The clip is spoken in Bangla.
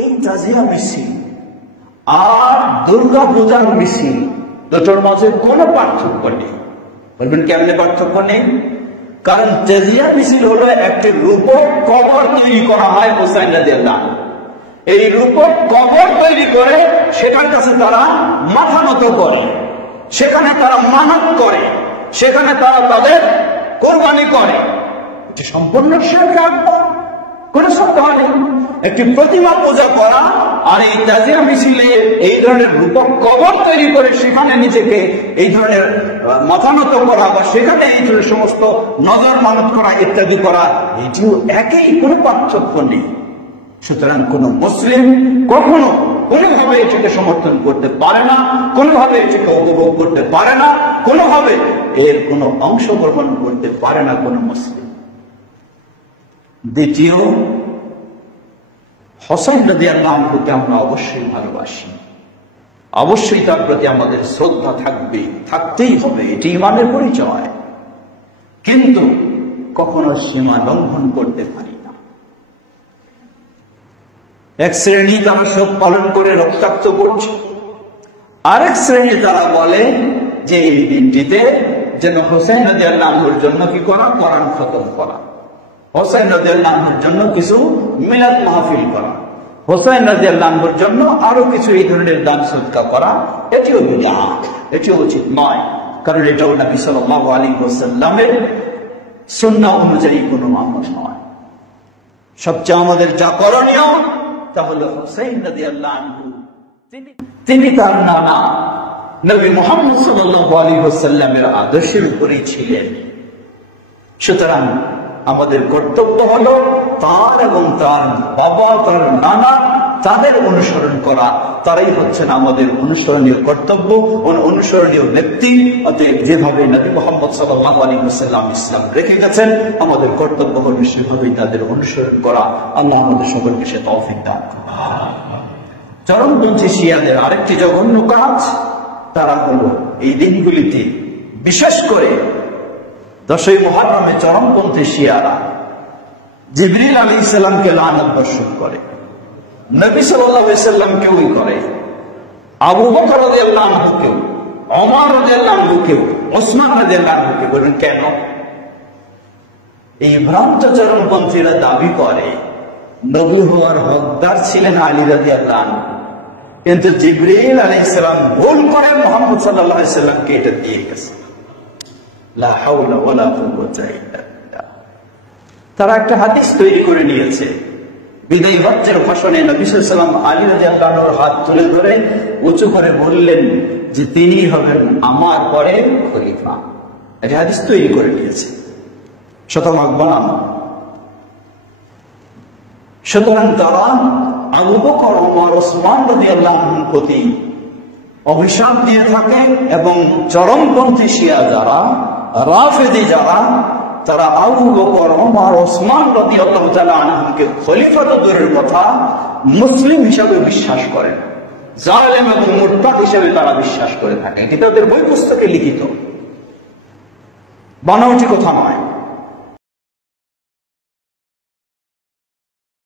এই তাজিয়া মিছিল আর দুর্গা পূজার মিছিল দুটোর মাঝে কোনো পার্থক্য নেই। বলবেন কেমনে পার্থক্য নেই? কারণ তাজিয়া মিছিল হলো একটি রূপক কবর তৈরি করা হয় হোসেন রাদিয়াল্লাহু আনহু। এই রূপক কবর তৈরি করে সেটার কাছে তারা মাথা নত করে, সেখানে তারা মানত করে, সেখানে তারা তাদের কোরবানি করে। এটি সম্পূর্ণ কোন সত্য নেই। একটি প্রতিমা পূজা করা আর এই তাজিয়া মিছিলে এই ধরনের রূপক কবর তৈরি করে সেখানে নিজেকে এই ধরনের মাথা নত করা বা সেখানে এই ধরনের সমস্ত নজর মানত করা ইত্যাদি করা, এটিও একই, কোনো পার্থক্য নেই। সুতরাং কোন মুসলিম কখনো কোনোভাবে এটিকে সমর্থন করতে পারে না, কোনোভাবে এটিকে উপভোগ করতে পারে না, কোনোভাবে এর কোনো অংশগ্রহণ করতে পারে না কোন মুসলিম। দ্বিতীয়, হোসেন রাদিয়াল্লাহু আনহুকে আমরা অবশ্যই ভালোবাসি, অবশ্যই তার প্রতি আমাদের শ্রদ্ধা থাকবে, থাকতেই হবে, এটি ঈমানের পরিচয়। কিন্তু কখনো সীমা লঙ্ঘন করতে পারি না। এক শ্রেণী তারা শোক পালন করে রক্তাক্ত করছে, আরেক শ্রেণী তারা বলে যে এই দিনটিতে যেন হোসেন রাদিয়াল্লাহু আনহুর জন্য কি করা, কোরআন খতম করা, হোসেন রাদিয়াল্লাহু আনহুর জন্য কিছু মিলাদ মাহফিল করা, হোসেন রাদিয়াল্লাহু আনহুর জন্য আরো কিছু এই ধরনের দান সদকা করা। এটিও বিদআত, এটিও উচিত নয়, কারণ এটাও নবী সাল্লাল্লাহু আলাইহি ওয়াসাল্লামের সুন্নাহ অনুযায়ী কোনো মানুষ নয়। সবচেয়ে আমাদের যা করণীয় তা হলো হোসেন রাদিয়াল্লাহু আনহু তিনি তার নানা নবী মুহাম্মদ সাল্লাল্লাহু আলাইহি ওয়াসাল্লামের আদর্শের উপরেই ছিলেন। সুতরাং আমাদের কর্তব্য হলো তার এবং তার বাবা, তার নানা, তাদের অনুসরণ করা। তারাই হচ্ছেন আমাদের অনুসরণীয় কর্তব্য, অনুসরণীয় ব্যক্তি। অতএব যেভাবে নবী মুহাম্মদ সাল্লাল্লাহু আলাইহি ওয়াসাল্লাম ইসলাম রেখে গেছেন, আমাদের কর্তব্য হলো সেভাবেই তাদের অনুসরণ করা। আল্লাহ আমাদের সকলকে সে তৌফিক দান করুন। চরমপন্থী শিয়াদের আরেকটি জঘন্য কাজ, তারা হলো এই দিনগুলিতে, বিশেষ করে 10ই মুহররমে চরমপন্থী শিয়ারা জিবরিল আলাইহিস সালামকে লানত বর্ষণ করে, নবী সাল্লাল্লাহু আলাইহি ওয়াসাল্লামকেও করে, আবু বকর রাদিয়াল্লাহু আনহুকেও, ওমর রাদিয়াল্লাহু আনহুকেও, ওসমান রাদিয়াল্লাহু আনহুকেও। বলেন কেন? এই ভ্রান্ত চরমপন্থীরা দাবি করে নবী হওয়ার হকদার ছিলেন আলী রাদিয়াল্লাহু আনহু, কিন্তু জিবরিল আলাইহিস সালাম ভুল করে মুহাম্মদ সাল্লাল্লাহু আলাইহি ওয়াসাল্লামকে এটা দিয়ে গেছে। লা হাওলা ওয়ালা কুওয়াতা ইল্লা বিল্লাহ। তারা একটা হাদিস তৈরি করে নিয়েছে, বিদায়ী হজ্জের ভাষণে নবী সাল্লাল্লাহু আলাইহি ওয়াসাল্লাম আলী রাদিয়াল্লাহু আনহুর হাত তুলে ধরে উঁচু করে বললেন যে তিনি হবেন আমার পরে খলিফা। এই হাদিস তৈরি করে নিয়েছে, শতভাগ বানানো। সুতরাং তারা আবু বকর, ওমর, ওসমান রাদিয়াল্লাহু আনহুর প্রতি অভিশাপ দিয়ে থাকে এবং চরমপন্থী শিয়া যারা, রাফেদি যারা, তারা আবু বকর, ওমর, ওসমান রাদিয়াল্লাহু তাআলা আনহুকে খলিফা তো দূরের কথা, মুসলিম হিসাবে বিশ্বাস করেন, জালেম এবং মুরতাদ হিসেবে তারা বিশ্বাস করে থাকে। এটি তাদের বই পুস্তকে লিখিত, বানাওয়াটি কথা নয়।